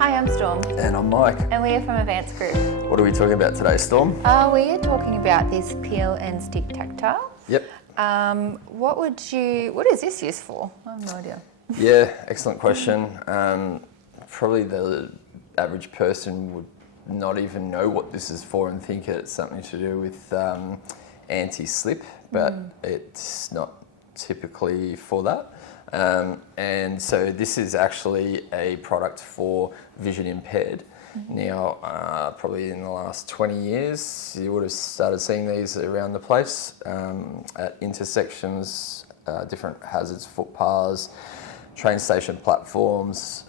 Hi, I'm Storm. And I'm Mike. And we are from Advanced Group. What are we talking about today, Storm? We are talking about this peel and stick tactile. Yep. What is this used for? I have no idea. Yeah, excellent question. Probably the average person would not even know what this is for and think it's something to do with anti-slip, but it's not typically for that. And so this is actually a product for vision impaired. Now, probably in the last 20 years, you would have started seeing these around the place at intersections, different hazards, footpaths, train station platforms,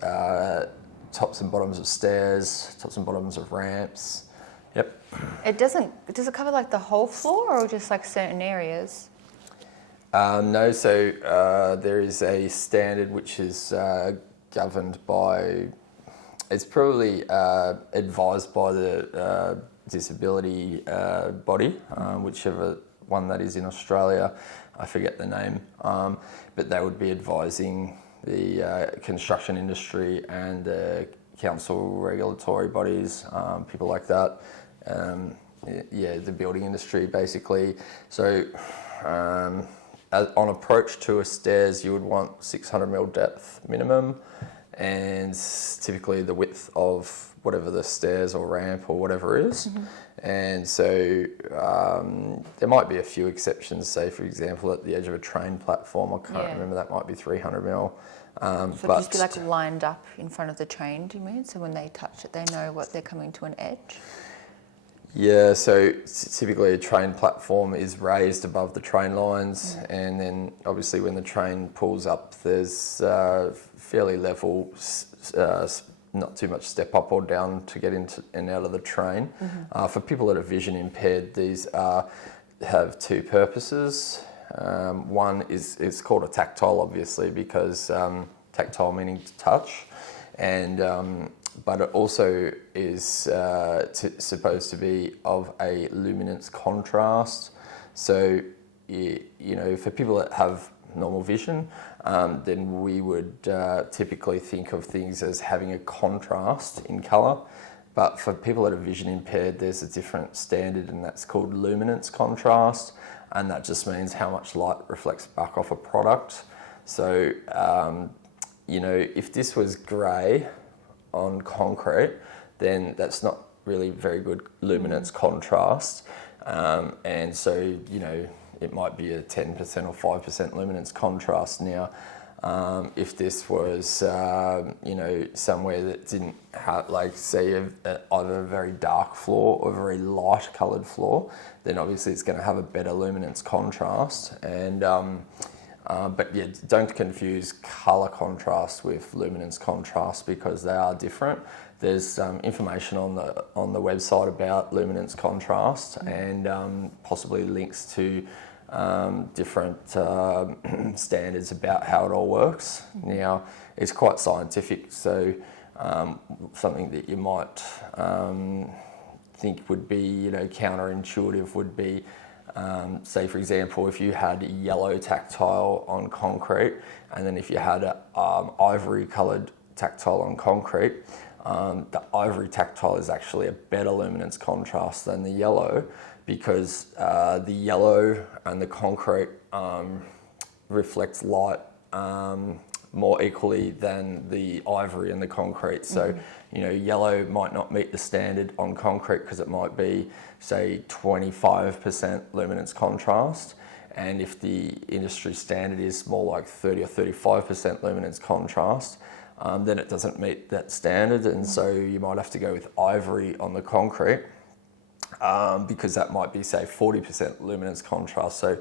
tops and bottoms of stairs, tops and bottoms of ramps. Yep. Does it cover like the whole floor or just like certain areas? No, so there is a standard which is governed by, it's probably advised by the disability body, whichever one that is in Australia, I forget the name, but they would be advising the construction industry and council regulatory bodies, people like that, the building industry basically. So on approach to a stairs, you would want 600mm depth minimum, and typically the width of whatever the stairs or ramp or whatever is. And so there might be a few exceptions, say for example at the edge of a train platform, I can't remember, that might be 300mm. So but just be like lined up in front of the train, do you mean? So when they touch it, they know what they're coming to an edge? Yeah, so typically a train platform is raised above the train lines, and then obviously when the train pulls up, there's fairly level, not too much step up or down to get into and out of the train. For people that are vision impaired, these have two purposes. One is it's called a tactile, obviously, because tactile meaning to touch, and but it also is supposed to be of a luminance contrast. So, you know, for people that have normal vision, then we would typically think of things as having a contrast in colour. But for people that are vision impaired, there's a different standard, and that's called luminance contrast. And that just means how much light reflects back off a product. So, you know, if this was grey on concrete, then that's not really very good luminance contrast. And so, you know, it might be a 10% or 5% luminance contrast. Now, if this was, you know, somewhere that didn't have, like, say, either a very dark floor or a very light coloured floor, then obviously it's going to have a better luminance contrast. And but yeah, don't confuse colour contrast with luminance contrast, because they are different. There's information on the website about luminance contrast, and possibly links to different standards about how it all works. Now, it's quite scientific, so something that you might think would be, you know, counterintuitive would be, say for example, if you had yellow tactile on concrete, and then if you had a ivory coloured tactile on concrete, the ivory tactile is actually a better luminance contrast than the yellow, because the yellow and the concrete reflects light more equally than the ivory and the concrete. So, you know, yellow might not meet the standard on concrete because it might be, say, 25% luminance contrast. And if the industry standard is more like 30 or 35% luminance contrast, then it doesn't meet that standard. And so you might have to go with ivory on the concrete, because that might be, say, 40% luminance contrast. So,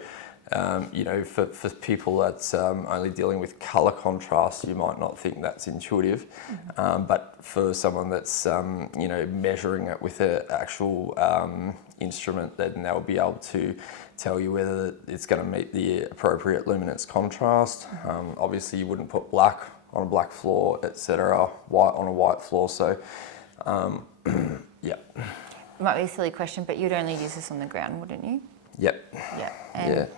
you know, for people that's only dealing with colour contrast, you might not think that's intuitive. But for someone that's, you know, measuring it with an actual instrument, then they'll be able to tell you whether it's going to meet the appropriate luminance contrast. Obviously, you wouldn't put black on a black floor, etc., white on a white floor. So, yeah. It might be a silly question, but you'd only use this on the ground, wouldn't you? Yep. Yeah. And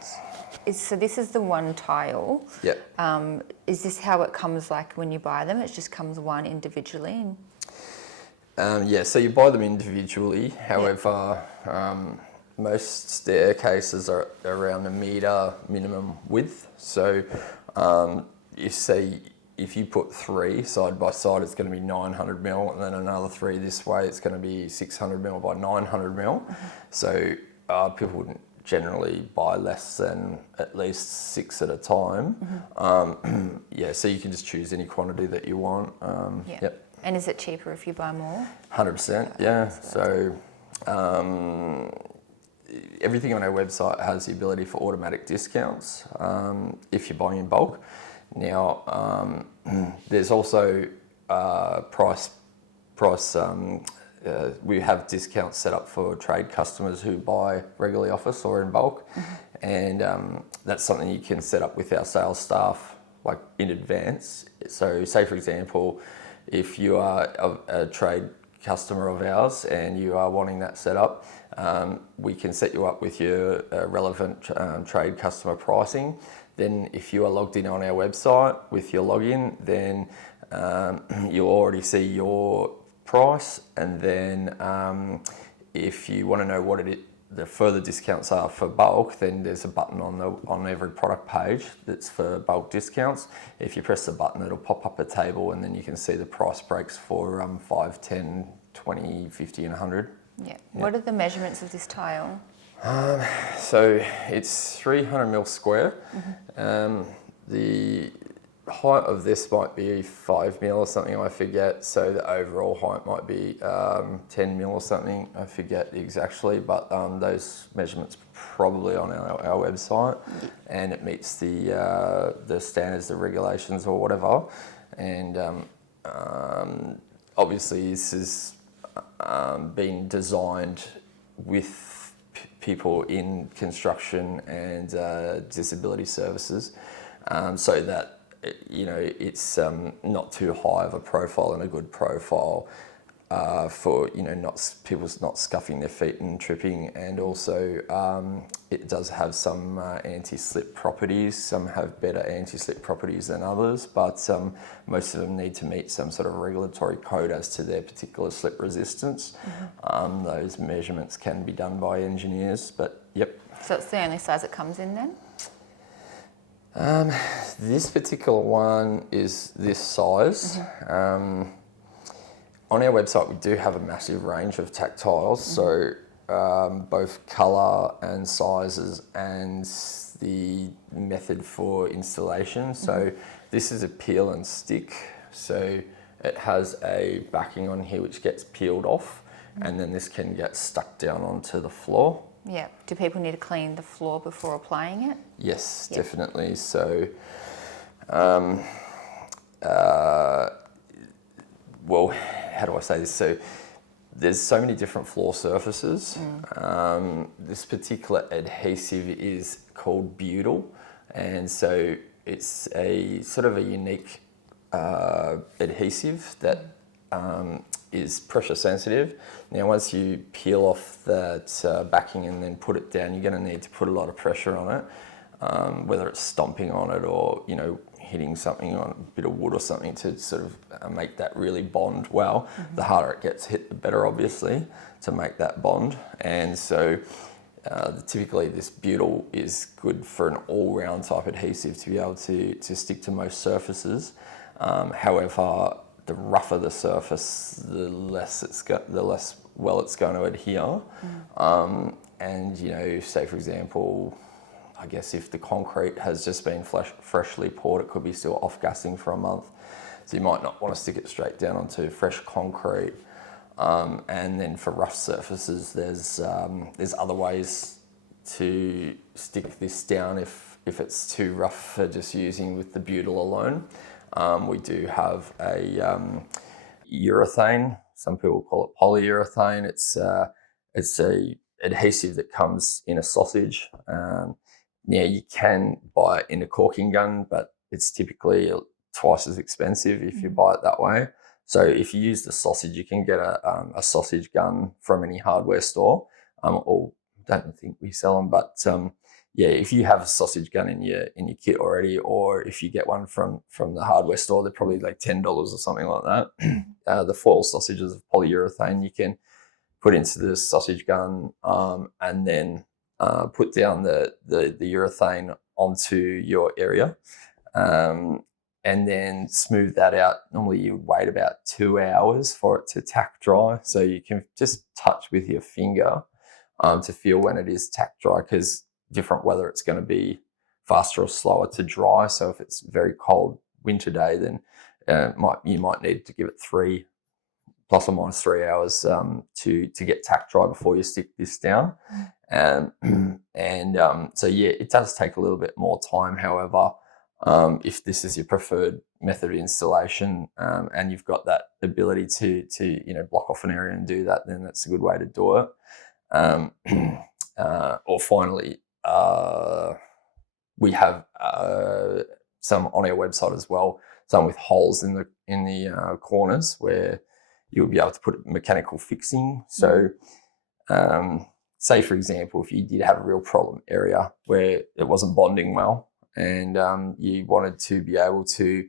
so this is the one tile. Yep. Is this how it comes, like when you buy them? It just comes one individually? Yeah, so you buy them individually. However, most staircases are around 1 metre minimum width. So you see, if you put 3 side by side, it's going to be 900mm, and then another 3 this way, it's going to be 600mm by 900mm. So people wouldn't generally buy less than at least 6 at a time. Yeah, so you can just choose any quantity that you want. Yep. And is it cheaper if you buy more? 100%, yeah. So everything on our website has the ability for automatic discounts if you're buying in bulk. Now, there's also we have discounts set up for trade customers who buy regularly off us or in bulk, and that's something you can set up with our sales staff like in advance. So say for example, if you are a trade customer of ours and you are wanting that set up, we can set you up with your relevant trade customer pricing. Then if you are logged in on our website with your login, then you'll already see your price. And then if you want to know what the further discounts are for bulk, then there's a button on every product page that's for bulk discounts. If you press the button, it'll pop up a table, and then you can see the price breaks for 5, 10, 20, 50 and 100. Yeah. What are the measurements of this tile? So it's 300mm square. The height of this might be 5mm or something, I forget. So the overall height might be 10mm or something, I forget exactly. But those measurements probably on our website, and it meets the standards, the regulations, or whatever. And obviously, this has been designed with people in construction and disability services, so that it's not too high of a profile and a good profile for people's not scuffing their feet and tripping. And also it does have some anti-slip properties. Some have better anti-slip properties than others, but most of them need to meet some sort of regulatory code as to their particular slip resistance. Those measurements can be done by engineers, but yep. So it's the only size it comes in then? This particular one is this size. On our website, we do have a massive range of tactiles, so both colour and sizes and the method for installation. So this is a peel and stick, so it has a backing on here which gets peeled off, and then this can get stuck down onto the floor. Yeah. Do people need to clean the floor before applying it? Yes, definitely. So, well, how do I say this? So there's so many different floor surfaces. This particular adhesive is called butyl, and so it's a sort of a unique adhesive that is pressure sensitive. Now, once you peel off that backing and then put it down, you're going to need to put a lot of pressure on it, whether it's stomping on it or hitting something on a bit of wood or something to sort of make that really bond well. The harder it gets hit, the better, obviously, to make that bond. And so typically this butyl is good for an all-round type adhesive to be able to stick to most surfaces. However, the rougher the surface, the less well it's going to adhere. And say for example, I guess if the concrete has just been freshly poured, it could be still off-gassing for a month. So you might not want to stick it straight down onto fresh concrete. And then for rough surfaces, there's other ways to stick this down if it's too rough for just using with the butyl alone. We do have a urethane. Some people call it polyurethane. It's a adhesive that comes in a sausage. Now you can buy it in a caulking gun, but it's typically twice as expensive if you buy it that way. So if you use the sausage, you can get a sausage gun from any hardware store. Or don't think we sell them, but if you have a sausage gun in your kit already, or if you get one from the hardware store, they're probably like $10 or something like that. The foil sausages of polyurethane you can put into the sausage gun, and then put down the urethane onto your area, and then smooth that out. Normally you wait about 2 hours for it to tack dry, so you can just touch with your finger to feel when it is tack dry, because different weather it's going to be faster or slower to dry. So if it's a very cold winter day, then you might need to give it plus or minus 3 hours to get tack dry before you stick this down. So it does take a little bit more time. However, if this is your preferred method of installation, and you've got that ability to block off an area and do that, then that's a good way to do it. Or finally, we have some on our website as well, some with holes in the corners where you'll be able to put mechanical fixing. So say, for example, if you did have a real problem area where it wasn't bonding well, and you wanted to be able to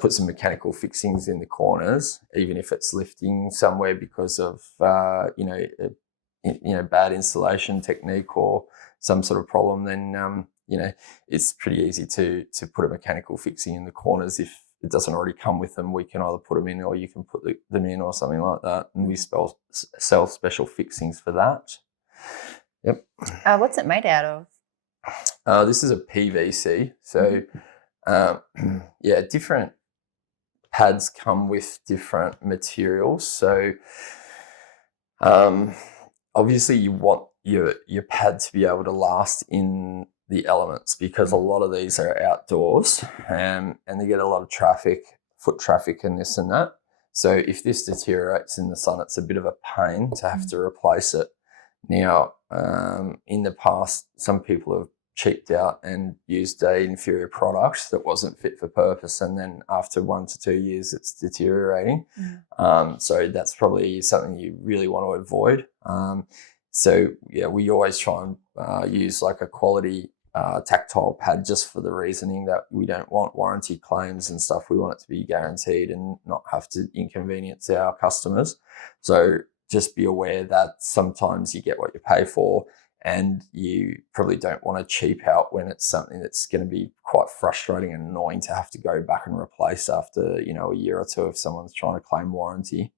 put some mechanical fixings in the corners, even if it's lifting somewhere because of bad installation technique or some sort of problem, then it's pretty easy to put a mechanical fixing in the corners. If it doesn't already come with them, we can either put them in, or you can put them in, or something like that. And we sell special fixings for that. Yep. What's it made out of? This is a PVC. So, different pads come with different materials. So, obviously, you want your pad to be able to last in the elements, because a lot of these are outdoors, and they get a lot of traffic, foot traffic, and this and that. So if this deteriorates in the sun, it's a bit of a pain to have to replace it. Now, in the past, some people have cheaped out and used an inferior product that wasn't fit for purpose, and then after 1 to 2 years, it's deteriorating. So that's probably something you really want to avoid. We always try and use like a quality tactile pad, just for the reasoning that we don't want warranty claims and stuff. We want it to be guaranteed and not have to inconvenience our customers. So just be aware that sometimes you get what you pay for, and you probably don't want to cheap out when it's something that's going to be quite frustrating and annoying to have to go back and replace after a year or two if someone's trying to claim warranty.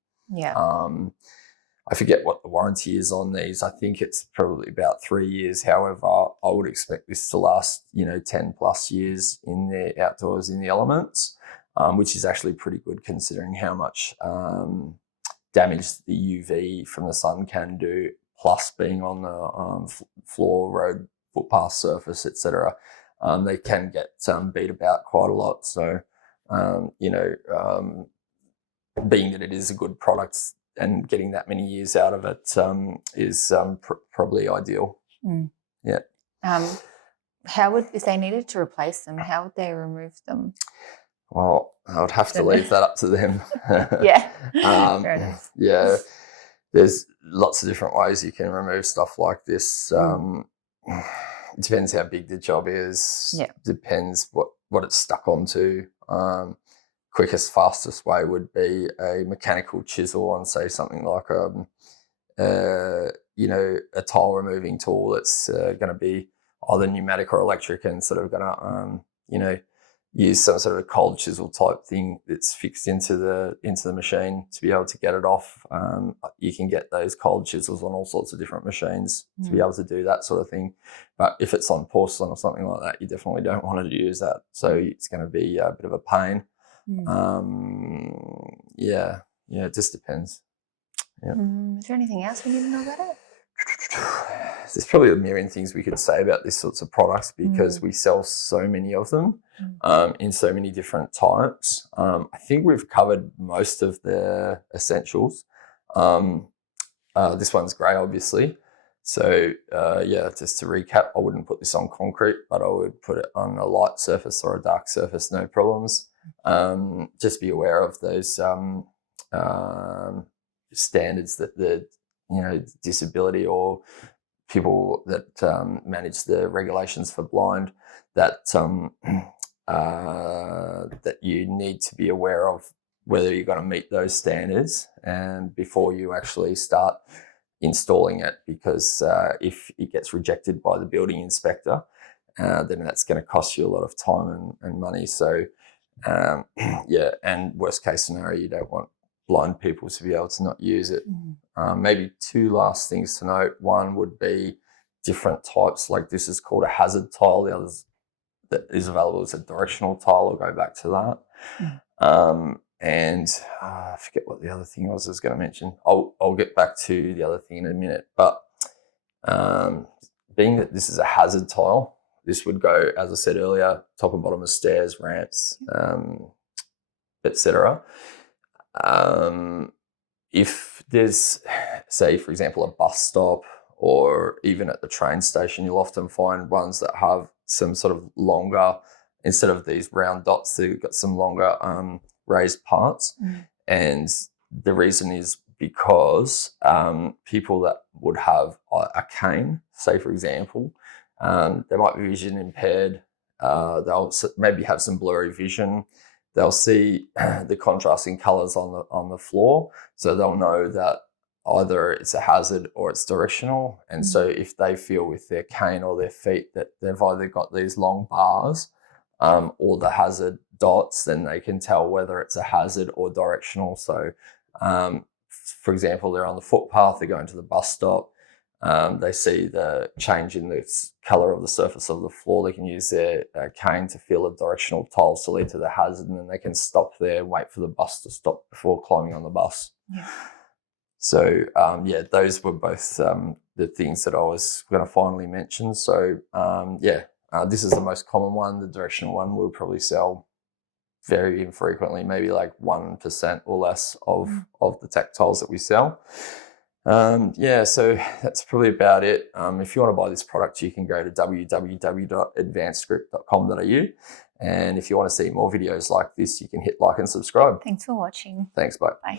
I forget what the warranty is on these. I think it's probably about 3 years. However, I would expect this to last 10 plus years in the outdoors, in the elements, which is actually pretty good considering how much damage the UV from the sun can do, plus being on the floor, road, footpath surface, etc. They can get beat about quite a lot. So, being that it is a good product, and getting that many years out of it is probably ideal. Yeah. How would, if they needed to replace them, how would they remove them? Well, I would have to leave that up to them. Yeah. Fair enough. Yeah. There's lots of different ways you can remove stuff like this. It depends how big the job is. Yeah. Depends what it's stuck onto. Quickest, fastest way would be a mechanical chisel on, say, something like a tile removing tool that's going to be either pneumatic or electric, and sort of going to use some sort of a cold chisel type thing that's fixed into the machine to be able to get it off. You can get those cold chisels on all sorts of different machines to be able to do that sort of thing. But if it's on porcelain or something like that, you definitely don't want to use that. So it's going to be a bit of a pain. It just depends. Yeah. Is there anything else we need to know about it? There's probably a million things we could say about these sorts of products, because we sell so many of them in so many different types. I think we've covered most of the essentials. This one's grey, obviously. So, just to recap, I wouldn't put this on concrete, but I would put it on a light surface or a dark surface, no problems. Just be aware of those standards that the disability or people that manage the regulations for blind that that you need to be aware of whether you're going to meet those standards and before you actually start installing it, because if it gets rejected by the building inspector, then that's going to cost you a lot of time and money. So yeah, and worst case scenario, you don't want blind people to be able to not use it. Maybe two last things to note. One would be different types, like this is called a hazard tile. The others that is available as a directional tile. I'll go back to that. And I forget what the other thing was I was going to mention. I'll get back to the other thing in a minute. But being that this is a hazard tile, this would go, as I said earlier, top and bottom of stairs, ramps, etc. If there's, say, for example, a bus stop or even at the train station, you'll often find ones that have some sort of longer, instead of these round dots, they've got some longer raised parts. And the reason is because people that would have a cane, say for example, they might be vision impaired, they'll maybe have some blurry vision, they'll see the contrasting colours on the floor, so they'll know that either it's a hazard or it's directional. And so if they feel with their cane or their feet that they've either got these long bars or the hazard dots, then they can tell whether it's a hazard or directional. So for example, they're on the footpath, they're going to the bus stop, they see the change in the colour of the surface of the floor, they can use their cane to feel a directional tiles to lead to the hazard, and then they can stop there, wait for the bus to stop before climbing on the bus. So yeah, those were both the things that I was going to finally mention. So this is the most common one. The directional one will probably sell very infrequently, maybe like 1% or less of the tactiles that we sell. So that's probably about it. If you want to buy this product, you can go to www.advancedgrip.com.au. And if you want to see more videos like this, you can hit like and subscribe. Thanks for watching. Thanks, bye. Bye.